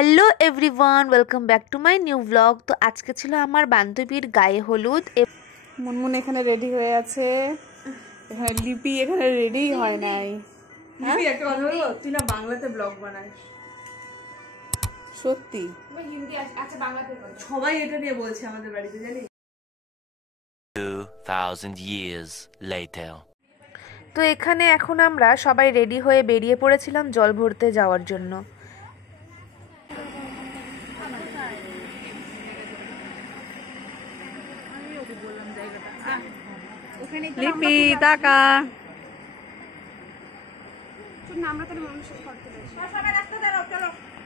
Hello everyone, welcome back to my new blog. তো আজকে ছিল আমার বান্ধবীর গায়ে হলুদ। মুনমুন এখানে রেডি হয়ে আছে, এখানে লিপি এখানে রেডি হয় নাই। লিপি একটা কথা বলবো, তুই না বাংলাতে ব্লগ বানাস? সত্যি হিন্দি আচ্ছা বাংলাতে সবাই এটা নিয়ে বলছে আমাদের বাড়িতে, জানি। 2000 years later. তো এখানে এখন আমরা সবাই রেডি হয়ে বেরিয়ে পড়েছিলাম জল ভরতে যাওয়ার জন্য। লিপি টাকা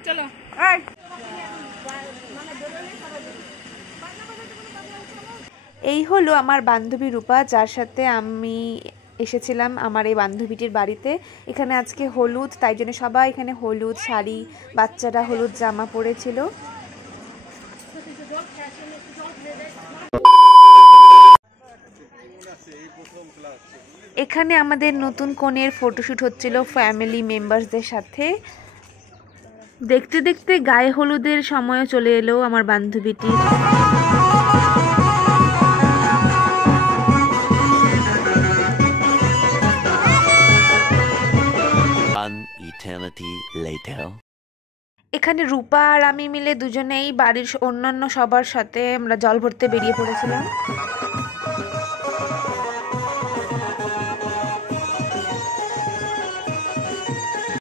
চলো। এই হলো আমার বান্ধবী রূপা, যার সাথে আমি এসেছিলাম আমার এই বান্ধবীটির বাড়িতে। এখানে আজকে হলুদ, তাই জন্য সবাই এখানে হলুদ শাড়ি, বাচ্চারা হলুদ জামা পরেছিল। এখানে আমাদের নতুন কনের ফটোশ্যুট হচ্ছিল ফ্যামিলি মেম্বারসদের সাথে। দেখতে দেখতে গায়ে হলুদের সময় চলে এলো আমার বান্ধবীটির। An eternity later. এখানে রূপা আর আমি মিলে দুজনেই বাড়ির অন্যান্য সবার সাথে আমরা জল ভরতে বেরিয়ে পড়েছিলাম।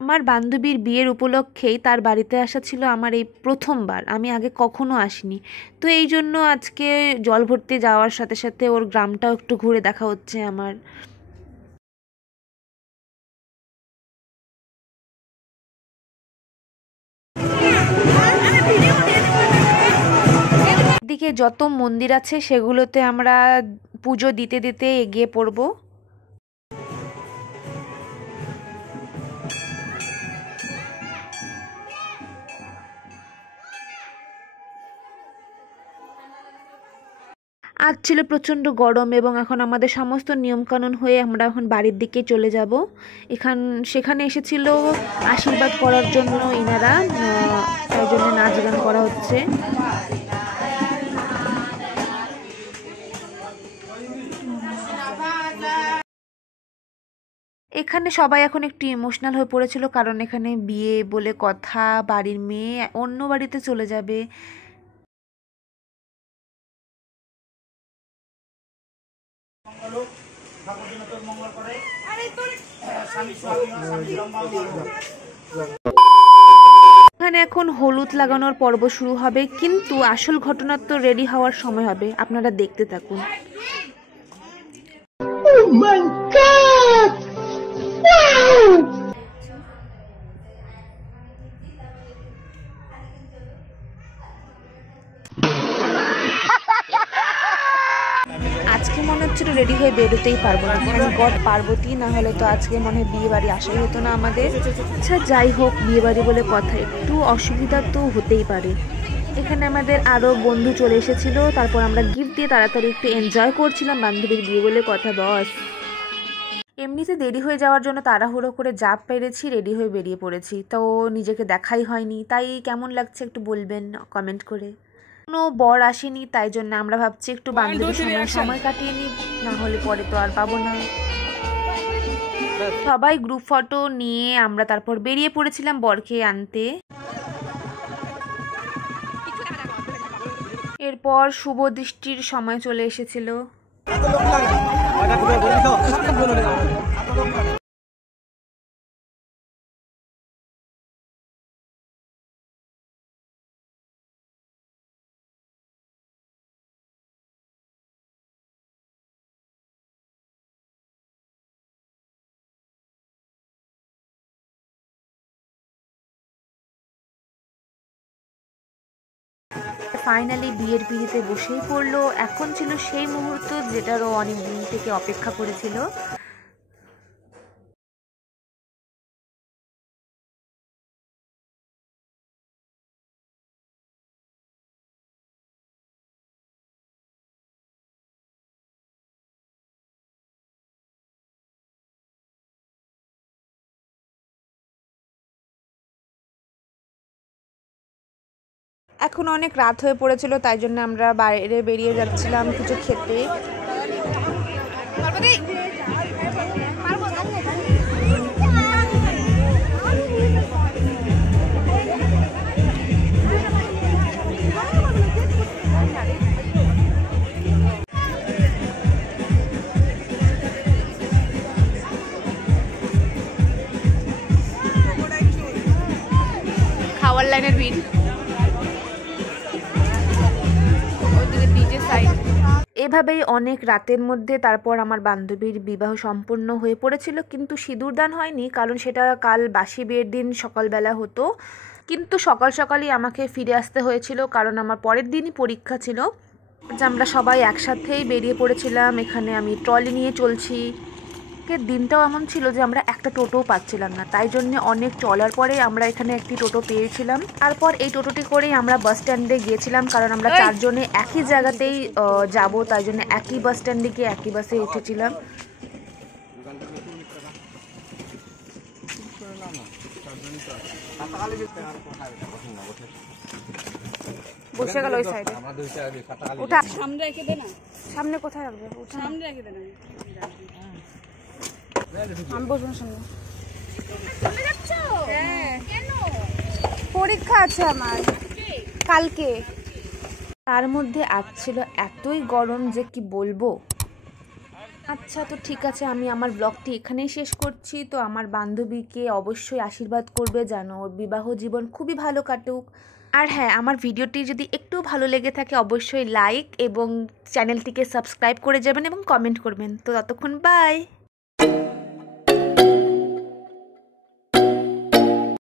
আমার বান্ধবীর বিয়ের উপলক্ষেই তার বাড়িতে আসা ছিল আমার এই প্রথমবার, আমি আগে কখনো আসিনি। তো এই জন্য আজকে জল ভরতে যাওয়ার সাথে সাথে ওর গ্রামটাও একটু ঘুরে দেখা হচ্ছে আমার। এদিকে যত মন্দির আছে সেগুলোতে আমরা পুজো দিতে দিতে এগিয়ে পড়ব। আজ ছিল প্রচণ্ড গরম এবং এখন আমাদের সমস্ত নিয়মকানুন হয়ে আমরা এখন বাড়ির দিকে চলে যাব। সেখানে এসেছিল আশীর্বাদ করার জন্য ইনারা, তাই জন্য নাচ গান করা হচ্ছে। এখানে সবাই এখন একটু ইমোশনাল হয়ে পড়েছিল, কারণ এখানে বিয়ে বলে কথা, বাড়ির মেয়ে অন্য বাড়িতে চলে যাবে। এখানে এখন হলুদ লাগানোর পর্ব শুরু হবে, কিন্তু আসল ঘটনা তো রেডি হওয়ার সময় হবে, আপনারা দেখতে থাকুন। Oh my God! Wow! আজকে মনে হচ্ছিল রেডি হয়ে বেরোতেই পারবো না, থ্যাংক গড পার্বতী না হলে তো আজকে মনে হয় বিয়ে বাড়ি আসাই হতো না আমাদের। আচ্ছা যাই হোক, বিয়ে বাড়ি বলে কথা, একটু অসুবিধা তো হতেই পারে। এখানে আমাদের আরও বন্ধু চলে এসেছিল, তারপর আমরা গিফট দিয়ে তাড়াতাড়ি একটু এনজয় করছিলাম, বান্ধবীর বিয়ে বলে কথা বস। এমনিতে দেরি হয়ে যাওয়ার জন্য তাড়াহুড়ো করে যা পেরেছি রেডি হয়ে বেরিয়ে পড়েছি, তো নিজেকে দেখাই হয়নি। তাই কেমন লাগছে একটু বলবেন কমেন্ট করে। কোনো বর আসেনি, তাই জন্য আমরা ভাবছি একটু বান্ধবীর সঙ্গে সময় কাটিয়ে নিই, না হলে পরে তো আর পাবো না। সবাই গ্রুপ ফটো নিয়ে আমরা তারপর বেরিয়ে পড়েছিলাম বরকে আনতে। এরপর শুভ দৃষ্টির সময় চলে এসেছিল। ফাইনালি বিয়ের পিড়িতে বসেই পড়লো। এখন ছিল সেই মুহূর্ত যেটারও অনেক দিন থেকে অপেক্ষা করেছিল। এখন অনেক রাত হয়ে পড়েছিল, তাই জন্য আমরা বাইরে বেরিয়ে যাচ্ছিলাম কিছু খেতে। খাওয়ার লাইনের ভিড়, এভাবেই অনেক রাতের মধ্যে তারপর আমার বান্ধবীর বিবাহ সম্পূর্ণ হয়ে পড়েছিল, কিন্তু সিঁদুরদান হয়নি, কারণ সেটা কাল বাসি বিয়ের দিন সকালবেলা হতো। কিন্তু সকাল সকালই আমাকে ফিরে আসতে হয়েছিল, কারণ আমার পরের দিনই পরীক্ষা ছিল। যে আমরা সবাই একসাথেই বেরিয়ে পড়েছিলাম। এখানে আমি ট্রলি নিয়ে চলছি। দিনটাও এমন ছিল যে আমরা একটা টোটোও পাচ্ছিলাম না, তাই জন্য অনেক চলার পরে আমরা এখানে একটি টোটো পেয়েছিলাম। তারপর এই টোটোটি করেই আমরা বাস স্ট্যান্ডে গিয়েছিলাম, কারণ আমরা চারজনে একই জায়গাতেই যাব, তাই জন্য একই বাস স্ট্যান্ডে গিয়ে একই বাসে উঠেছিলাম। বসে গেল ওই সাইডে। ওটা সামনে রেখে দে না, সামনে কোথায় রাখবে? সামনে রেখে দে না। আমি বসবো সামনে। হ্যাঁ কেন? পরীক্ষা আছে আমার কালকে। তার মধ্যে আজ ছিল এতই গরম যে কি বলবো। আচ্ছা, তো ঠিক আছে, আমি আমার ব্লগটি এখানেই শেষ করছি। তো আমার বান্ধবীকে অবশ্যই আশীর্বাদ করবে যেন ওর বিবাহ জীবন খুবই ভালো কাটুক। আর হ্যাঁ, আমার ভিডিওটি যদি একটু ভালো লেগে থাকে অবশ্যই লাইক এবং চ্যানেলটিকে সাবস্ক্রাইব করে যাবেন এবং কমেন্ট করবেন। তো ততক্ষণ বাই।